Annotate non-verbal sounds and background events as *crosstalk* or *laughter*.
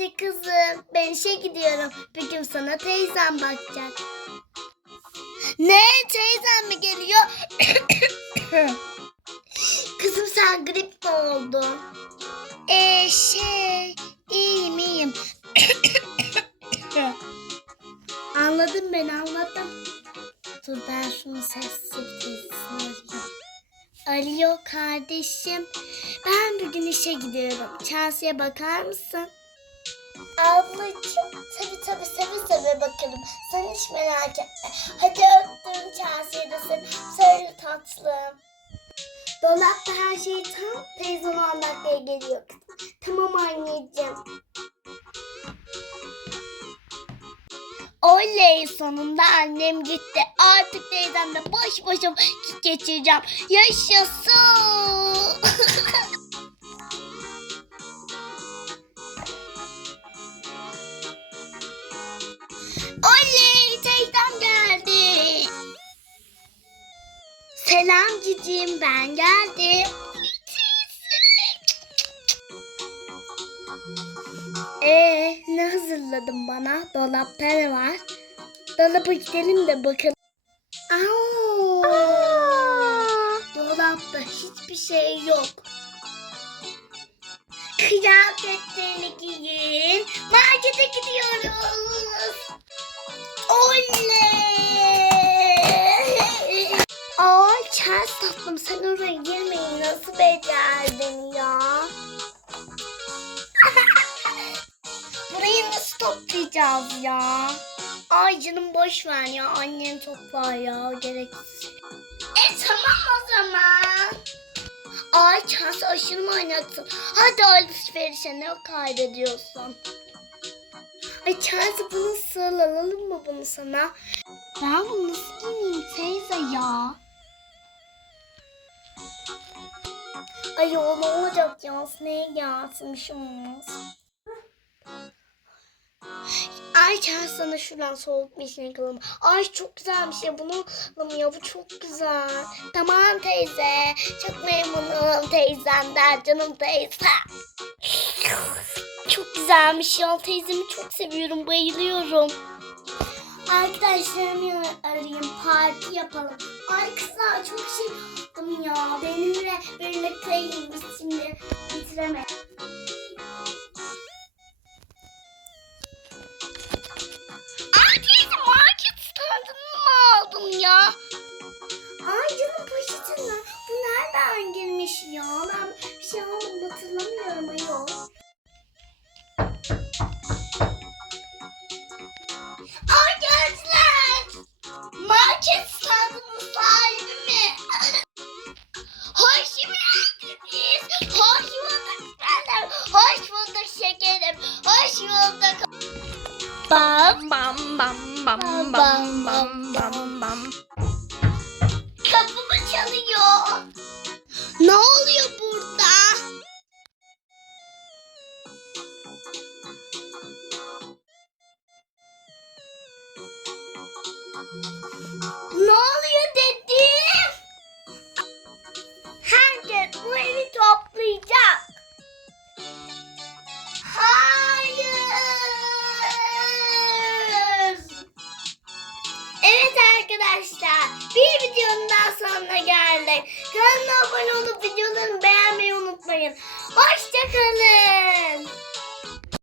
Hadi kızım ben işe gidiyorum. Bir gün sana teyzem bakacak. Ne teyzem mi geliyor? *coughs* kızım sen grip mi oldun? Ee şey iyiyim iyiyim. *coughs* anladım ben anladım. Dur ben şunu sessiz sesini arayayım. Alo kardeşim. Ben bugün işe gidiyorum. Chelsea'ye bakar mısın? Ablacığım tabii tabii seve seve bakarım. Sen hiç merak etme. Hadi öptüm Chelsea'ye de seni. Söyle tatlım. Dolapta her şey tam. Teyzem 10 dakikaya geliyor. Tamam anneciğim. Oley sonunda annem gitti. Artık teyzemle boş vakit geçireceğim. Yaşasın. *laughs* Selam cicim ben geldim. Ee, ne hazırladın bana? Dolapta ne var? Dolaba gidelim de bakalım. Aa, dolapta hiçbir şey yok. Kıyafetlerini Tatlım sen oraya girmeyi nasıl becerdin ya? *laughs* Burayı nasıl toplayacağız ya? Ay canım boş ver ya. Annem toplar ya. Gereksiz. E tamam o zaman. Ay şans aşırı mı? Hadi alışverişe ne kaybediyorsun? Ay Chelsea bunu sığıl alalım mı bunu sana? Ben bunu nasıl giyeyim teyze ya? Ay o ne olacak ya? Neye gelsin bir şey olmaz. Ay Chelsea sana şuradan soğuk bir şey alalım. Ay çok güzel bir şey bunu alalım ya bu çok güzel. Tamam teyze. Çok memnunum teyzemden canım teyze. Çok güzelmiş ya teyzemi çok seviyorum bayılıyorum. Arkadaşlarımı arayayım parti yapalım. Ay kızlar çok şey yaptım ya. Benimle birlikteyim şimdi teyze market standını mı aldın ya? Ay canım poşetin var. Bu nereden girmiş ya? Ben bir şey almadım Hoş bulduk. Bam. Bam bam bam bam bam bam bam. Kapımı çalıyor. Ne oluyor burada? Bir videonun daha sonuna geldik. Kanalıma abone olup videolarımı beğenmeyi unutmayın. Hoşçakalın.